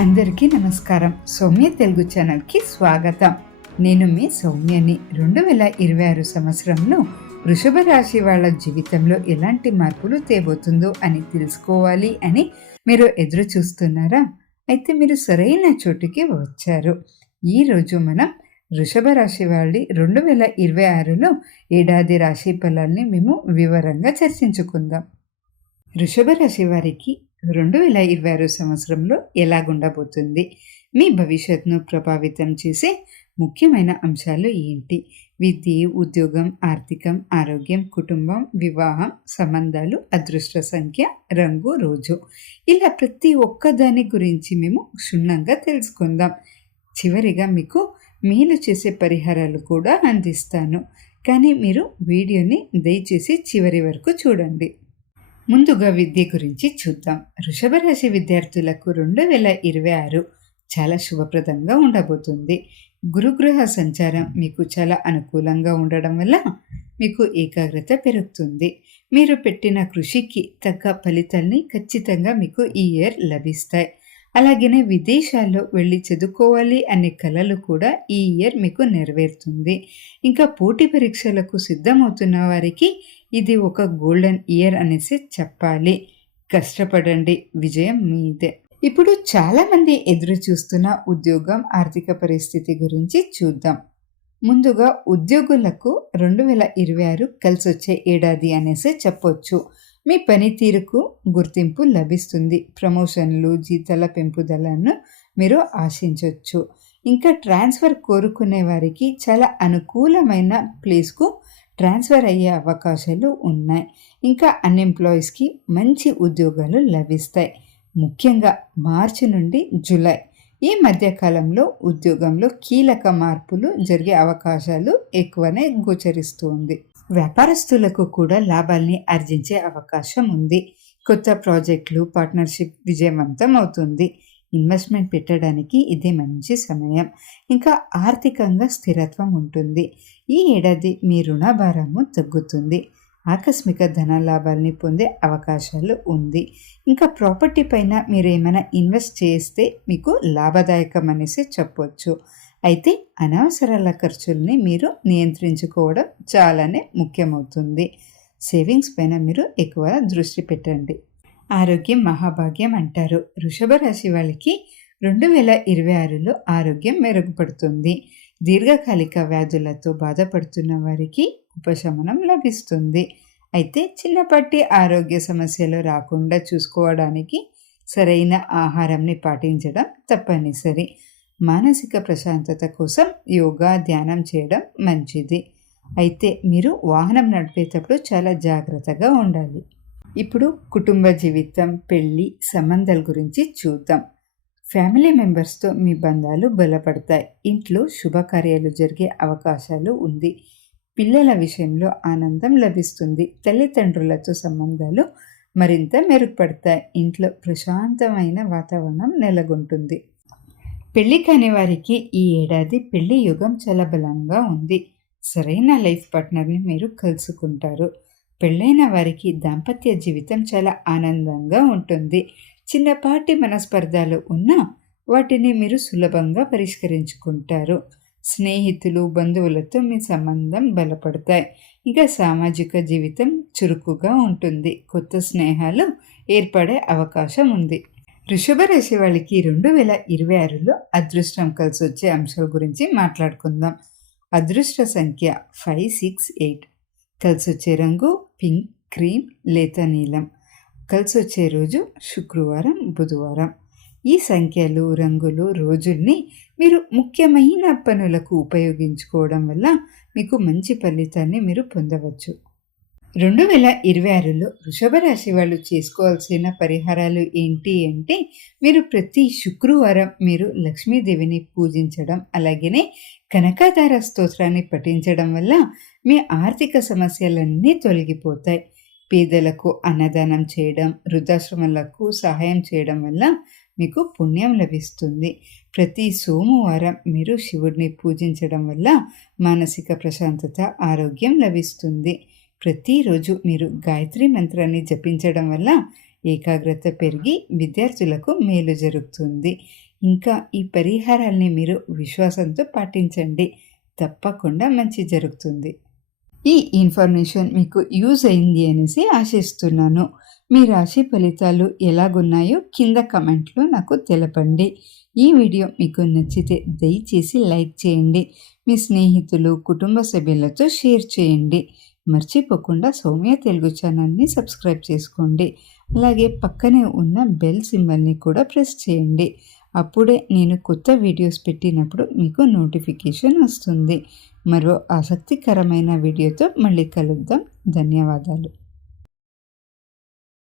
అందరికీ నమస్కారం. సౌమ్య తెలుగు ఛానల్కి స్వాగతం. నేను మీ సౌమ్యని. రెండు వేల ఇరవై ఆరు సంవత్సరంలో వృషభ రాశి వాళ్ళ జీవితంలో ఎలాంటి మార్పులు తేబోతుందో అని తెలుసుకోవాలి అని మీరు ఎదురు చూస్తున్నారా? అయితే మీరు సరైన చోటుకి వచ్చారు. ఈరోజు మనం వృషభ రాశి వాళ్ళి రెండు వేల ఇరవై ఆరులో ఏడాది రాశి ఫలాల్ని మేము వివరంగా చర్చించుకుందాం. వృషభ రాశి వారికి రెండు వేల ఇరవై ఆరు సంవత్సరంలో ఎలాగుండబోతుంది? మీ భవిష్యత్తును ప్రభావితం చేసే ముఖ్యమైన అంశాలు ఏంటి? విద్య ఉద్యోగం ఆర్థికం ఆరోగ్యం కుటుంబం వివాహం సంబంధాలు అదృష్ట సంఖ్య రంగు రోజు. ఇలా ప్రతి ఒక్క దాని గురించి మేము క్షుణ్ణంగా తెలుసుకుందాం. చివరిగా మీకు మేలు చేసే పరిహారాలు కూడా అందిస్తాను. కానీ మీరు వీడియోని దయచేసి చివరి వరకు చూడండి. ముందుగా విద్య గురించి చూద్దాం. వృషభ రాశి విద్యార్థులకు రెండు వేల ఇరవై ఆరు చాలా శుభప్రదంగా ఉండబోతుంది. గురుగ్రహ సంచారం మీకు చాలా అనుకూలంగా ఉండడం వల్ల మీకు ఏకాగ్రత పెరుగుతుంది. మీరు పెట్టిన కృషికి తగ్గ ఫలితాల్ని ఖచ్చితంగా మీకు ఈ ఇయర్ లభిస్తాయి. అలాగనే విదేశాల్లో వెళ్ళి చదువుకోవాలి అనే కళలు కూడా ఈ ఇయర్ మీకు నెరవేరుతుంది. ఇంకా పోటీ పరీక్షలకు సిద్ధమవుతున్న వారికి ఇది ఒక గోల్డెన్ ఇయర్ అనేసి చెప్పాలి. కష్టపడండి విజయం మీదే. ఇప్పుడు చాలామంది ఎదురు చూస్తున్న ఉద్యోగం ఆర్థిక పరిస్థితి గురించి చూద్దాం. ముందుగా ఉద్యోగులకు రెండు వేల ఇరవై ఆరు కలిసి వచ్చే ఏడాది అనేసి చెప్పొచ్చు. మీ పనితీరుకు గుర్తింపు లభిస్తుంది. ప్రమోషన్లు జీతాల పెంపుదలను మీరు ఆశించవచ్చు ఇంకా ట్రాన్స్ఫర్ కోరుకునే వారికి చాలా అనుకూలమైన ప్లేస్కు ట్రాన్స్ఫర్ అయ్యే అవకాశాలు ఉన్నాయి. ఇంకా అన్ఎంప్లాయీస్కి మంచి ఉద్యోగాలు లభిస్తాయి. ముఖ్యంగా మార్చి నుండి జూలై. ఈ మధ్యకాలంలో ఉద్యోగంలో కీలక మార్పులు జరిగే అవకాశాలు ఎక్కువనే గోచరిస్తుంది. వ్యాపారస్తులకు కూడా లాభాల్ని ఆర్జించే అవకాశం ఉంది. కొత్త ప్రాజెక్టులు పార్ట్నర్షిప్ విజయవంతం అవుతుంది. ఇన్వెస్ట్మెంట్ పెట్టడానికి ఇదే మంచి సమయం. ఇంకా ఆర్థికంగా స్థిరత్వం ఉంటుంది. ఈ ఏడాది మీ రుణభారము తగ్గుతుంది. ఆకస్మిక ధన లాభాల్ని పొందే అవకాశాలు ఉంది. ఇంకా ప్రాపర్టీ పైన మీరు ఏమైనా ఇన్వెస్ట్ చేస్తే మీకు లాభదాయకం అనేసి చెప్పొచ్చు. అయితే అనవసరాల ఖర్చుల్ని మీరు నియంత్రించుకోవడం చాలానే ముఖ్యమవుతుంది. సేవింగ్స్ పైన మీరు ఎక్కువ దృష్టి పెట్టండి. ఆరోగ్యం మహాభాగ్యం అంటారు. వృషభ రాశి వాళ్ళకి రెండు వేల ఇరవై ఆరులో ఆరోగ్యం మెరుగుపడుతుంది. దీర్ఘకాలిక వ్యాధులతో బాధపడుతున్న వారికి ఉపశమనం లభిస్తుంది. అయితే చిన్నపాటి ఆరోగ్య సమస్యలు రాకుండా చూసుకోవడానికి సరైన ఆహారంని పాటించడం తప్పనిసరి. మానసిక ప్రశాంతత కోసం యోగా ధ్యానం చేయడం మంచిది. అయితే మీరు వాహనం నడిపేటప్పుడు చాలా జాగ్రత్తగా ఉండాలి. ఇప్పుడు కుటుంబ జీవితం పెళ్ళి సంబంధాల గురించి చూద్దాం. ఫ్యామిలీ మెంబర్స్తో మీ బంధాలు బలపడతాయి. ఇంట్లో శుభకార్యాలు జరిగే అవకాశాలు ఉంది. పిల్లల విషయంలో ఆనందం లభిస్తుంది. తల్లిదండ్రులతో సంబంధాలు మరింత మెరుగుపడతాయి. ఇంట్లో ప్రశాంతమైన వాతావరణం నెలకొంటుంది. పెళ్ళి కాని వారికి ఈ ఏడాది పెళ్ళి యుగం చాలా బలంగా ఉంది. సరైన లైఫ్ పార్ట్నర్ని మీరు కలుసుకుంటారు. పెళ్ళైన వారికి దాంపత్య జీవితం చాలా ఆనందంగా ఉంటుంది. చిన్నపాటి మనస్పర్ధాలు ఉన్నా వాటిని మీరు సులభంగా పరిష్కరించుకుంటారు. స్నేహితులు బంధువులతో మీ సంబంధం బలపడతాయి. ఇక సామాజిక జీవితం చురుకుగా ఉంటుంది. కొత్త స్నేహాలు ఏర్పడే అవకాశం ఉంది. వృషభ రాశి వాళ్ళకి రెండు వేల ఇరవై ఆరులో అదృష్టం కలిసి వచ్చే అంశాల గురించి మాట్లాడుకుందాం. అదృష్ట సంఖ్య ఫైవ్ సిక్స్ ఎయిట్. కలిసి వచ్చే రంగు పింక్ క్రీమ్ లేత నీలం. కలిసి వచ్చే రోజు శుక్రవారం బుధవారం. ఈ సంఖ్యలు రంగులు రోజుల్ని మీరు ముఖ్యమైన పనులకు ఉపయోగించుకోవడం వల్ల మీకు మంచి ఫలితాన్ని మీరు పొందవచ్చు. రెండు వేల ఇరవై ఆరులో వృషభ రాశి వాళ్ళు చేసుకోవాల్సిన పరిహారాలు ఏంటి అంటే మీరు ప్రతి శుక్రవారం మీరు లక్ష్మీదేవిని పూజించడం అలాగనే కనకాధార స్తోత్రాన్ని పఠించడం వల్ల మీ ఆర్థిక సమస్యలన్నీ తొలగిపోతాయి. పేదలకు అన్నదానం చేయడం వృద్ధాశ్రమాలకు సహాయం చేయడం వల్ల మీకు పుణ్యం లభిస్తుంది. ప్రతి సోమవారం మీరు శివుడిని పూజించడం వల్ల మానసిక ప్రశాంతత ఆరోగ్యం లభిస్తుంది. ప్రతిరోజు మీరు గాయత్రి మంత్రాన్ని జపించడం వల్ల ఏకాగ్రత పెరిగి విద్యార్థులకు మేలు జరుగుతుంది. ఇంకా ఈ పరిహారాల్ని మీరు విశ్వాసంతో పాటించండి. తప్పకుండా మంచి జరుగుతుంది. ఈ ఇన్ఫర్మేషన్ మీకు యూజ్ అయింది అనేసి ఆశిస్తున్నాను. మీ రాశి ఫలితాలు ఎలాగున్నాయో కింద కమెంట్లో నాకు తెలపండి. ఈ వీడియో మీకు నచ్చితే దయచేసి లైక్ చేయండి. మీ స్నేహితులు కుటుంబ సభ్యులతో షేర్ చేయండి. మర్చిపోకుండా సౌమ్య తెలుగు ఛానల్ని సబ్స్క్రైబ్ చేసుకోండి. అలాగే పక్కనే ఉన్న బెల్ సింబల్ని కూడా ప్రెస్ చేయండి. అప్పుడే నేను కొత్త వీడియోస్ పెట్టినప్పుడు మీకు నోటిఫికేషన్ వస్తుంది. మరో ఆసక్తికరమైన వీడియోతో మళ్ళీ కలుద్దాం. ధన్యవాదాలు.